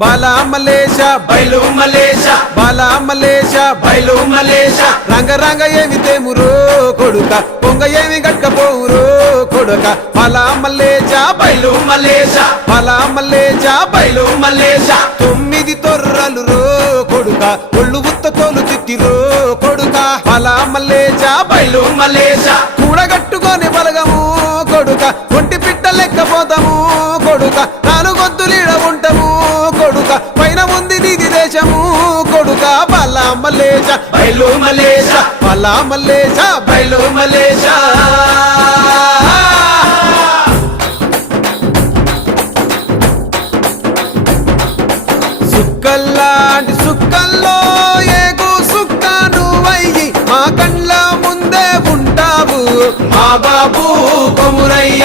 బాలా మలేష బయలు మలేష బాలా మలేష బయలు మలేష రంగ రంగ ఏమి తేమురో కొడుక పొంగ ఏమి గట్టకపోవురో కొడుక బాలా మలేష బయలు మలేష బాలా మలేష బయలు మలేష 9 తొర్రలు రో కొడుక ఒళ్ళు ఉత్త తోలు తిట్టిరో కొడుక బాలా మలేష బయలు మలేష కూడగట్టుకొని బలగము కొడుక ఒంటి పిట్ట లెక్కపోతాము కొడుక 4 గొంతులీడ ఉంటాము కొడుక పైన ఉంది నీది దేశము కొడుక బాలా మలేష బయలు మలేష బాలా మలేష బయలు మలేష సుక్కల్లాంటి సుక్కల్లో ఏగు సుక్క నువ్వయ్యి మా కండ్ల ముందే ఉంటావు మా బాబు కొమురయ్య